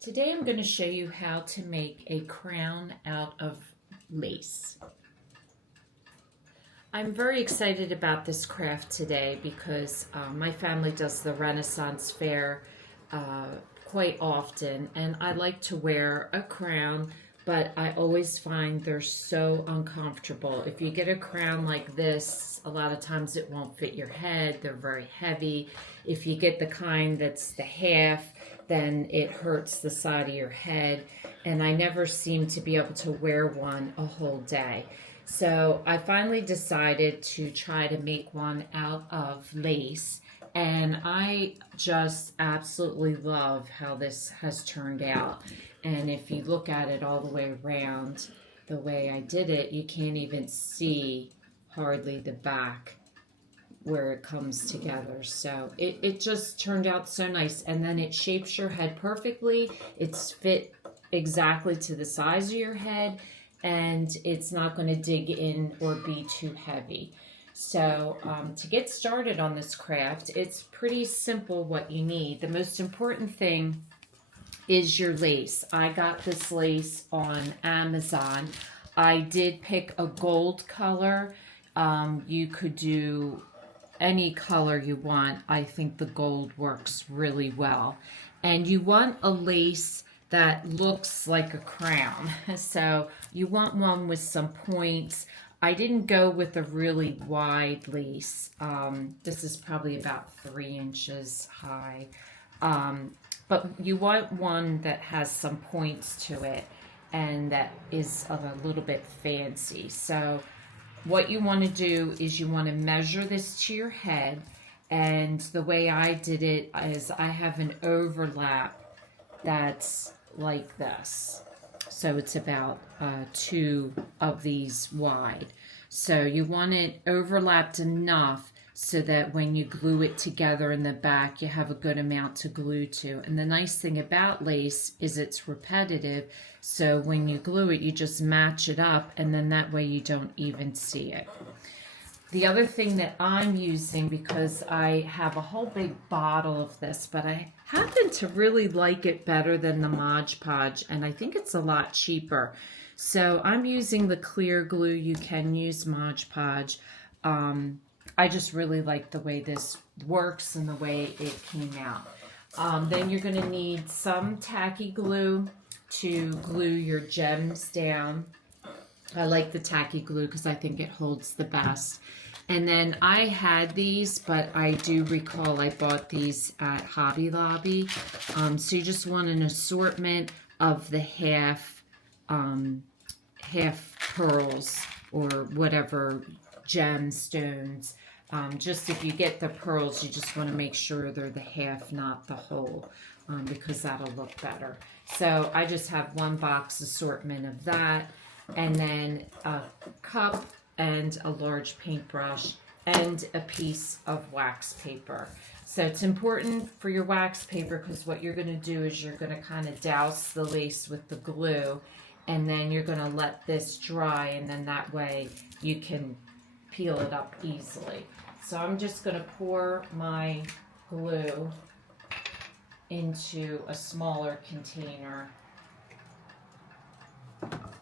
Today I'm going to show you how to make a crown out of lace. I'm very excited about this craft today because my family does the Renaissance Fair quite often, and I like to wear a crown, but I always find they're so uncomfortable. If you get a crown like this, a lot of times it won't fit your head. They're very heavy. If you get the kind that's the half, then it hurts the side of your head, and I never seem to be able to wear one a whole day. So I finally decided to try to make one out of lace, and I just absolutely love how this has turned out. And if you look at it all the way around, the way I did it, you can't even see hardly the back where it comes together. So it just turned out so nice, and then it shapes your head perfectly. It's fit exactly to the size of your head, and it's not going to dig in or be too heavy. So to get started on this craft, it's pretty simple what you need. The most important thing is your lace. I got this lace on Amazon. I did pick a gold color. You could do any color you want. I think the gold works really well. And you want a lace that looks like a crown. So you want one with some points. I didn't go with a really wide lace. This is probably about 3 inches high. But you want one that has some points to it and that is a little bit fancy. So what you want to do is you want to measure this to your head, and the way I did it is I have an overlap that's like this. So it's about 2 of these wide. So you want it overlapped enough so that when you glue it together in the back, you have a good amount to glue to. And the nice thing about lace is it's repetitive, so when you glue it, you just match it up, and then that way you don't even see it. The other thing that I'm using, because I have a whole big bottle of this, but I happen to really like it better than the Mod Podge, and I think it's a lot cheaper. So I'm using the clear glue. You can use Mod Podge. I just really like the way this works and the way it came out. Then you're going to need some tacky glue to glue your gems down. I like the tacky glue because I think it holds the best. And then I had these, but I do recall I bought these at Hobby Lobby. So you just want an assortment of the half pearls or whatever gemstones. Just if you get the pearls, you just want to make sure they're the half, not the whole, because that'll look better. So I just have 1 box assortment of that, and then a cup and a large paintbrush and a piece of wax paper. So it's important for your wax paper because what you're going to do is you're going to kind of douse the lace with the glue, and then you're going to let this dry, and then that way you can peel it up easily. So I'm just going to pour my glue into a smaller container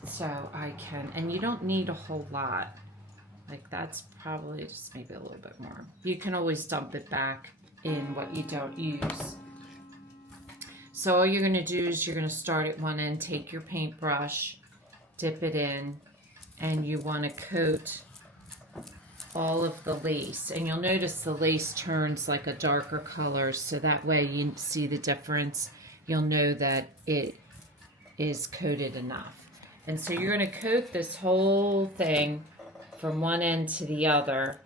so I can, and you don't need a whole lot. Like that's probably just maybe a little bit more. You can always dump it back in what you don't use. So all you're going to do is you're going to start at one end, take your paintbrush, dip it in, and you want to coat all of the lace. And you'll notice the lace turns like a darker color, so that way you see the difference. You'll know that it is coated enough. And so you're going to coat this whole thing from one end to the other,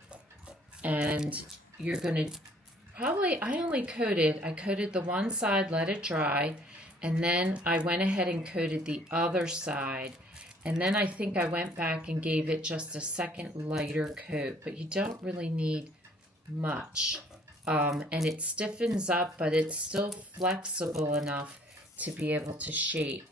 and you're going to I coated the one side, let it dry, and then I went ahead and coated the other side, and then I think I went back and gave it just a second lighter coat, but you don't really need much. And it stiffens up, but it's still flexible enough to be able to shape.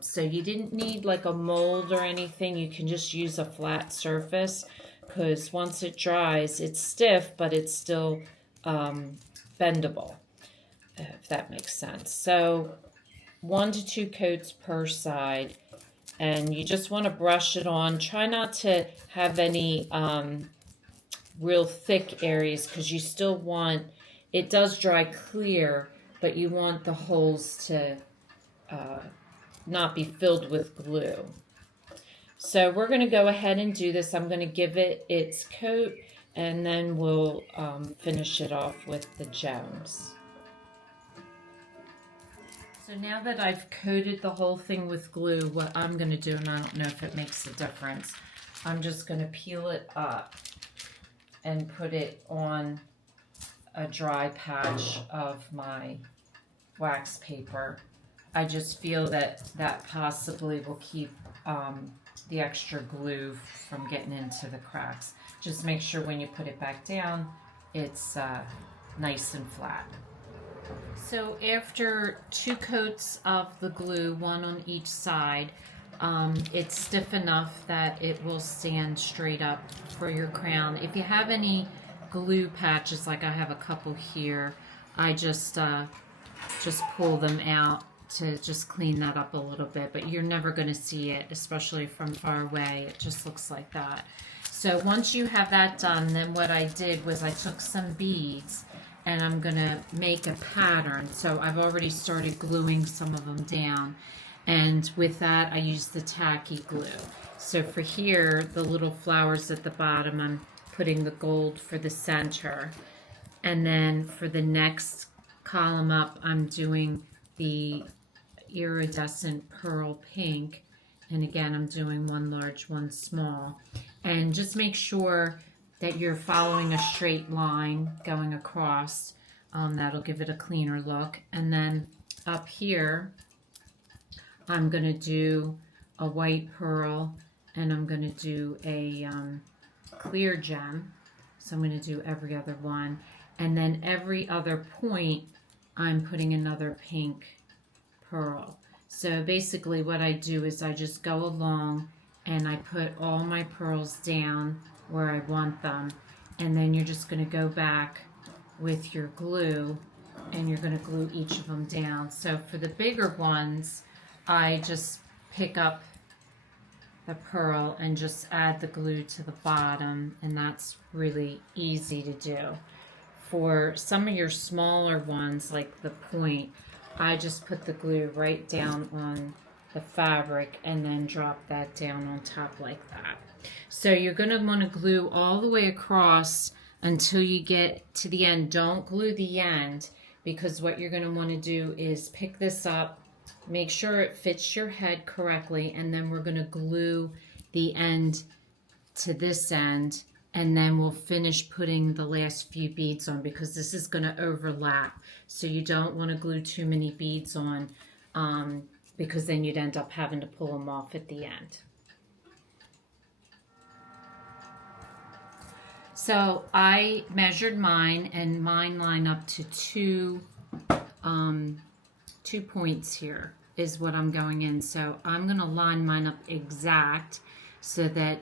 So you didn't need like a mold or anything. You can just use a flat surface because once it dries, it's stiff, but it's still bendable, if that makes sense. So 1 to 2 coats per side. And you just want to brush it on. Try not to have any real thick areas because you still want, it does dry clear, but you want the holes to not be filled with glue. So we're going to go ahead and do this. I'm going to give it its coat, and then we'll finish it off with the gems. So now that I've coated the whole thing with glue, what I'm going to do, and I don't know if it makes a difference, I'm just going to peel it up and put it on a dry patch of my wax paper. I just feel that that possibly will keep the extra glue from getting into the cracks. Just make sure when you put it back down, it's nice and flat. So after 2 coats of the glue, 1 on each side, it's stiff enough that it will stand straight up for your crown. If you have any glue patches, like I have a couple here, I just pull them out to just clean that up a little bit, but you're never going to see it, especially from far away. It just looks like that. So once you have that done, then what I did was I took some beads and I'm going to make a pattern. So I've already started gluing some of them down. And with that, I used the tacky glue. So for here, the little flowers at the bottom, I'm putting the gold for the center. And then for the next column up, I'm doing the iridescent pearl pink. And again, I'm doing 1 large, 1 small. And just make sure that you're following a straight line going across. That'll give it a cleaner look. And then up here, I'm going to do a white pearl, and I'm going to do a clear gem. So I'm going to do every other one. And then every other point, I'm putting another pink pearl. So basically what I do is I just go along and I put all my pearls down where I want them, and then you're just going to go back with your glue and you're going to glue each of them down. So for the bigger ones, I just pick up the pearl and just add the glue to the bottom, and that's really easy to do. For some of your smaller ones, like the point, I just put the glue right down on the fabric and then drop that down on top like that. So you're going to want to glue all the way across until you get to the end. Don't glue the end, because what you're going to want to do is pick this up, make sure it fits your head correctly, and then we're going to glue the end to this end, and then we'll finish putting the last few beads on, because this is going to overlap. So you don't want to glue too many beads on, because then you'd end up having to pull them off at the end. So I measured mine, and mine line up to 2 points here is what I'm going in. So I'm going to line mine up exact so that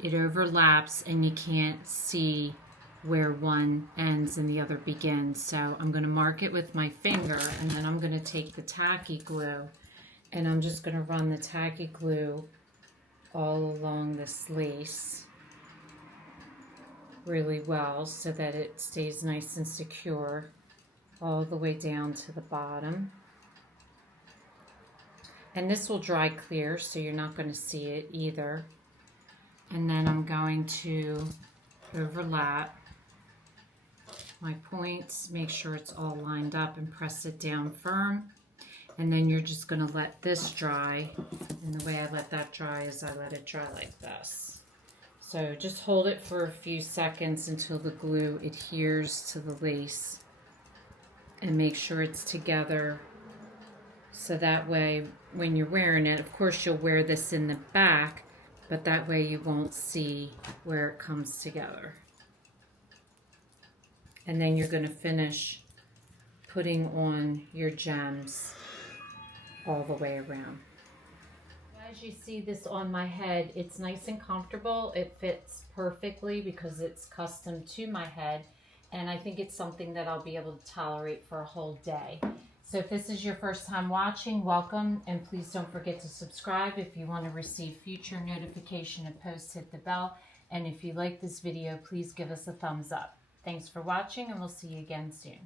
it overlaps and you can't see where one ends and the other begins. So I'm going to mark it with my finger, and then I'm going to take the tacky glue and I'm just going to run the tacky glue all along this lace really well so that it stays nice and secure all the way down to the bottom. And this will dry clear, so you're not going to see it either. And then I'm going to overlap my points, make sure it's all lined up, and press it down firm. And then you're just going to let this dry. And the way I let that dry is I let it dry like this. So just hold it for a few seconds until the glue adheres to the lace. And make sure it's together. So that way, when you're wearing it, of course you'll wear this in the back, but that way you won't see where it comes together. And then you're going to finish putting on your gems all the way around. As you see this on my head, it's nice and comfortable. It fits perfectly because it's custom to my head, and I think it's something that I'll be able to tolerate for a whole day. So if this is your first time watching, welcome, and please don't forget to subscribe. If you want to receive future notification of posts, hit the bell. And if you like this video, please give us a thumbs up. Thanks for watching, and we'll see you again soon.